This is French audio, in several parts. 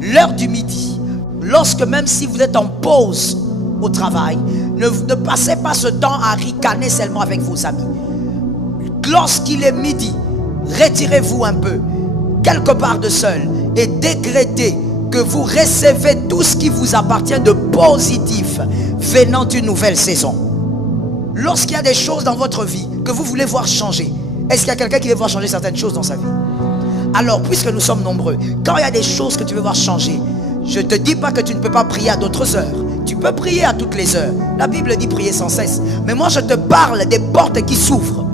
l'heure du midi, lorsque même si vous êtes en pause au travail, ne passez pas ce temps à ricaner seulement avec vos amis. Lorsqu'il est midi, retirez-vous un peu, quelque part de seul, et décrétez que vous recevez tout ce qui vous appartient de positif venant d'une nouvelle saison. Lorsqu'il y a des choses dans votre vie que vous voulez voir changer, est-ce qu'il y a quelqu'un qui veut voir changer certaines choses dans sa vie? Alors, puisque nous sommes nombreux, quand il y a des choses que tu veux voir changer, je ne te dis pas que tu ne peux pas prier à d'autres heures. Tu peux prier à toutes les heures. La Bible dit prier sans cesse. Mais moi, je te parle des portes qui s'ouvrent.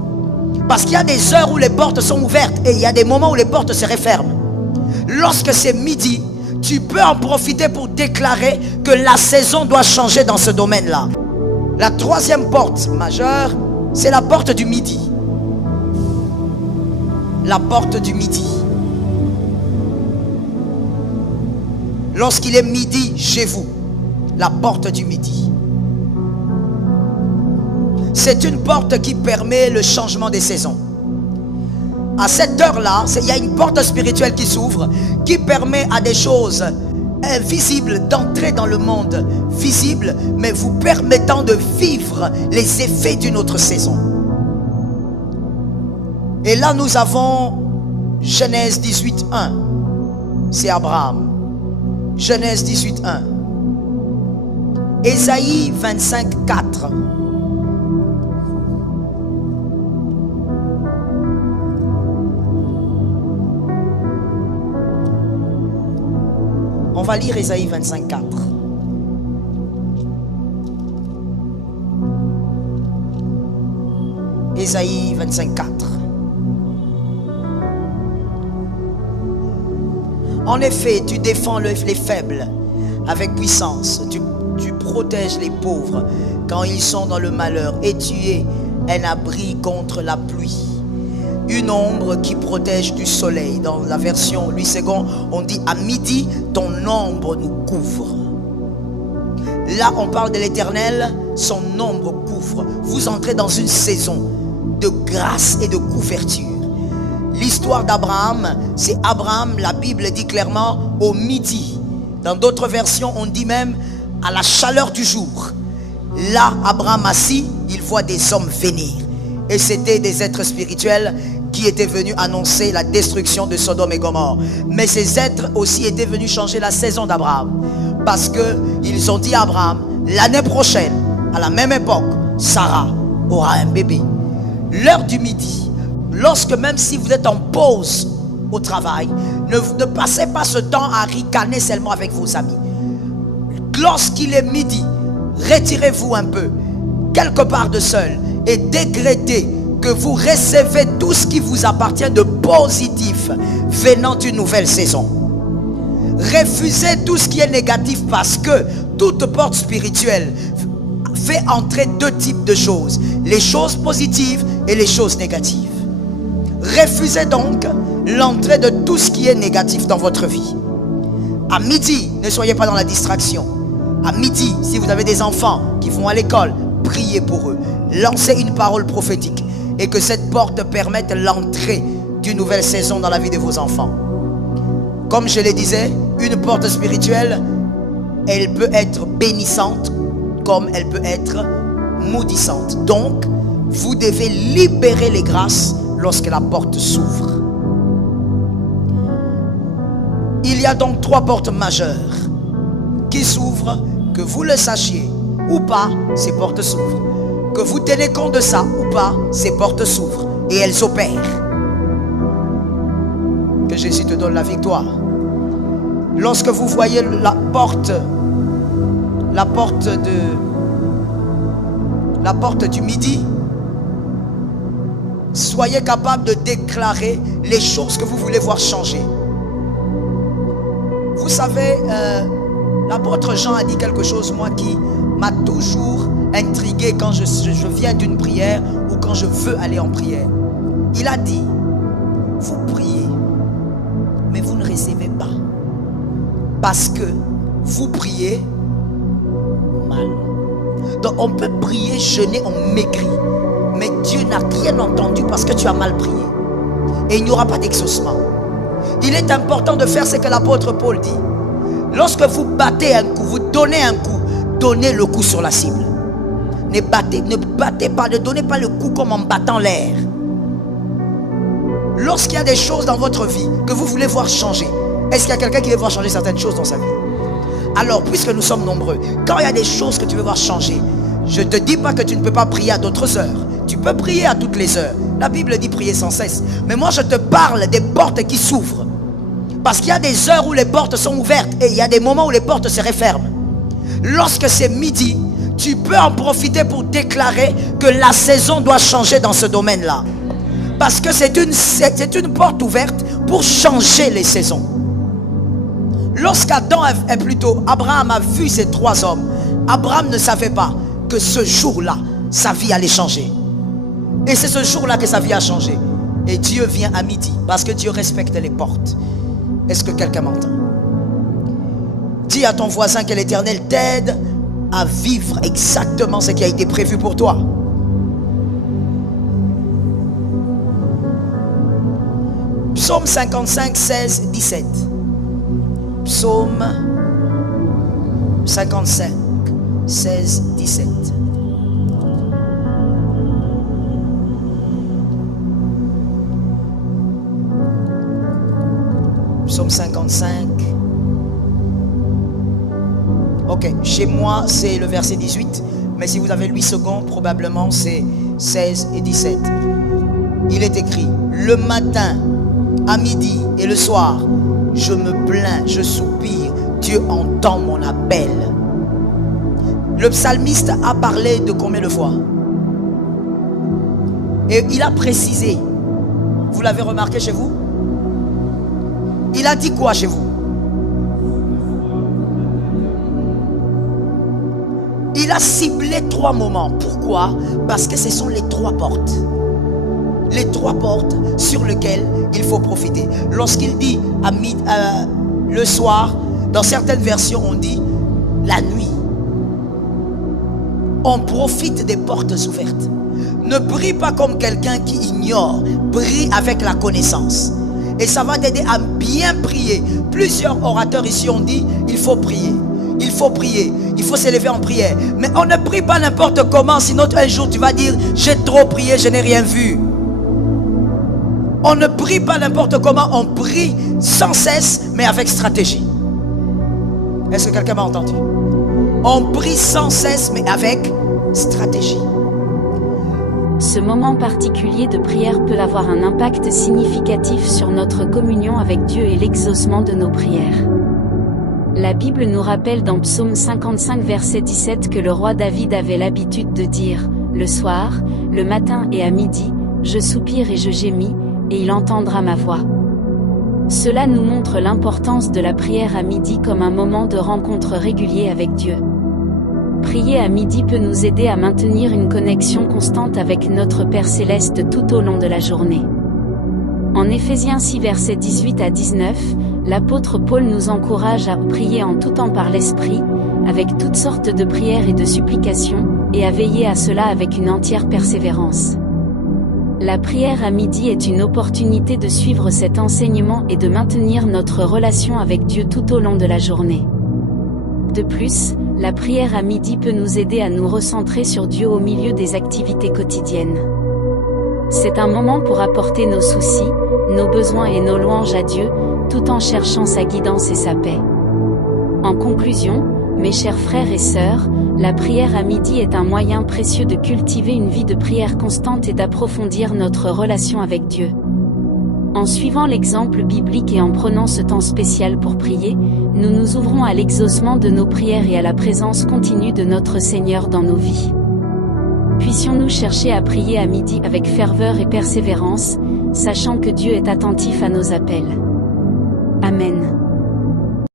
Parce qu'il y a des heures où les portes sont ouvertes et il y a des moments où les portes se referment. Lorsque c'est midi, tu peux en profiter pour déclarer que la saison doit changer dans ce domaine-là. La troisième porte majeure, c'est la porte du midi. La porte du midi. Lorsqu'il est midi chez vous, la porte du midi. C'est une porte qui permet le changement des saisons. À cette heure-là, il y a une porte spirituelle qui s'ouvre, qui permet à des choses invisibles d'entrer dans le monde visible, mais vous permettant de vivre les effets d'une autre saison. Et là, nous avons Genèse 18:1. C'est Abraham. Genèse 18:1. Ésaïe 25:4. On va lire Ésaïe 25:4. Ésaïe 25:4. En effet, tu défends les faibles avec puissance. Tu protèges les pauvres quand ils sont dans le malheur. Et tu es un abri contre la pluie. Une ombre qui protège du soleil. Dans la version Louis II, on dit à midi, ton ombre nous couvre. Là, on parle de l'Éternel, son ombre couvre. Vous entrez dans une saison de grâce et de couverture. L'histoire d'Abraham, c'est Abraham, la Bible dit clairement, au midi. Dans d'autres versions, on dit même à la chaleur du jour. Là, Abraham assis, il voit des hommes venir. Et c'était des êtres spirituels qui étaient venus annoncer la destruction de Sodome et Gomorrhe. Mais ces êtres aussi étaient venus changer la saison d'Abraham. Parce qu'ils ont dit à Abraham, l'année prochaine, à la même époque, Sarah aura un bébé. L'heure du midi, lorsque même si vous êtes en pause au travail, ne passez pas ce temps à ricaner seulement avec vos amis. Lorsqu'il est midi, retirez-vous un peu, quelque part de seul, et décrétez que vous recevez tout ce qui vous appartient de positif venant d'une nouvelle saison. Refusez tout ce qui est négatif, parce que toute porte spirituelle fait entrer deux types de choses, les choses positives et les choses négatives. Refusez donc l'entrée de tout ce qui est négatif dans votre vie. À midi, ne soyez pas dans la distraction. À midi, si vous avez des enfants qui vont à l'école, priez pour eux. Lancez une parole prophétique et que cette porte permette l'entrée d'une nouvelle saison dans la vie de vos enfants. Comme je le disais, une porte spirituelle, elle peut être bénissante comme elle peut être maudissante. Donc, vous devez libérer les grâces lorsque la porte s'ouvre. Il y a donc trois portes majeures qui s'ouvrent, que vous le sachiez ou pas, ces portes s'ouvrent. Que vous tenez compte de ça ou pas, ces portes s'ouvrent et elles opèrent. Que Jésus te donne la victoire. Lorsque vous voyez la porte du midi, soyez capable de déclarer les choses que vous voulez voir changer. Vous savez, l'apôtre Jean a dit quelque chose, moi, qui m'a toujours intrigué quand je viens d'une prière ou quand je veux aller en prière. Il a dit, vous priez, mais vous ne recevez pas. Parce que vous priez mal. Donc on peut prier, jeûner, on maigrit. Mais Dieu n'a rien entendu parce que tu as mal prié. Et il n'y aura pas d'exaucement. Il est important de faire ce que l'apôtre Paul dit. Lorsque vous battez un coup, vous donnez un coup, donnez le coup sur la cible. Ne battez pas, ne donnez pas le coup comme en battant l'air. Lorsqu'il y a des choses dans votre vie que vous voulez voir changer, est-ce qu'il y a quelqu'un qui veut voir changer certaines choses dans sa vie? Alors, puisque nous sommes nombreux, quand il y a des choses que tu veux voir changer, je ne te dis pas que tu ne peux pas prier à d'autres heures. Tu peux prier à toutes les heures. La Bible dit prier sans cesse. Mais moi, je te parle des portes qui s'ouvrent. Parce qu'il y a des heures où les portes sont ouvertes et il y a des moments où les portes se referment. Lorsque c'est midi, tu peux en profiter pour déclarer que la saison doit changer dans ce domaine-là. Parce que c'est une porte ouverte pour changer les saisons. Abraham a vu ces 3 hommes. Abraham ne savait pas que ce jour-là, sa vie allait changer. Et c'est ce jour-là que sa vie a changé. Et Dieu vient à midi parce que Dieu respecte les portes. Est-ce que quelqu'un m'entend? Dis à ton voisin que l'Éternel t'aide à vivre exactement ce qui a été prévu pour toi. Psaume 55, 16, 17. Psaume 55, 16, 17. Psaume 55. Ok, chez moi c'est le verset 18, mais si vous avez 8 secondes, probablement c'est 16 et 17. Il est écrit: le matin, à midi et le soir, je me plains, je soupire, Dieu entend mon appel. Le psalmiste a parlé de combien de fois? Et il a précisé. Vous l'avez remarqué chez vous? Il a dit quoi chez vous? Il a ciblé 3 moments. Pourquoi? Parce que ce sont les 3 portes. Les 3 portes sur lesquelles il faut profiter. Lorsqu'il dit le soir, dans certaines versions on dit la nuit. On profite des portes ouvertes. Ne prie pas comme quelqu'un qui ignore. Prie avec la connaissance. Et ça va t'aider à bien prier. Plusieurs orateurs ici ont dit il faut prier. Il faut prier. Il faut s'élever en prière. Mais on ne prie pas n'importe comment. Sinon un jour tu vas dire j'ai trop prié, je n'ai rien vu. On ne prie pas n'importe comment. On prie sans cesse mais avec stratégie. Est-ce que quelqu'un m'a entendu? On prie sans cesse mais avec stratégie. Ce moment particulier de prière peut avoir un impact significatif sur notre communion avec Dieu et l'exaucement de nos prières. La Bible nous rappelle dans Psaume 55 verset 17 que le roi David avait l'habitude de dire « Le soir, le matin et à midi, je soupire et je gémis, et il entendra ma voix ». Cela nous montre l'importance de la prière à midi comme un moment de rencontre régulier avec Dieu. Prier à midi peut nous aider à maintenir une connexion constante avec notre Père Céleste tout au long de la journée. En Éphésiens 6 versets 18 à 19, l'apôtre Paul nous encourage à prier en tout temps par l'Esprit, avec toutes sortes de prières et de supplications, et à veiller à cela avec une entière persévérance. La prière à midi est une opportunité de suivre cet enseignement et de maintenir notre relation avec Dieu tout au long de la journée. De plus, la prière à midi peut nous aider à nous recentrer sur Dieu au milieu des activités quotidiennes. C'est un moment pour apporter nos soucis, nos besoins et nos louanges à Dieu, tout en cherchant sa guidance et sa paix. En conclusion, mes chers frères et sœurs, la prière à midi est un moyen précieux de cultiver une vie de prière constante et d'approfondir notre relation avec Dieu. En suivant l'exemple biblique et en prenant ce temps spécial pour prier, nous nous ouvrons à l'exaucement de nos prières et à la présence continue de notre Seigneur dans nos vies. Puissions-nous chercher à prier à midi avec ferveur et persévérance, sachant que Dieu est attentif à nos appels. Amen.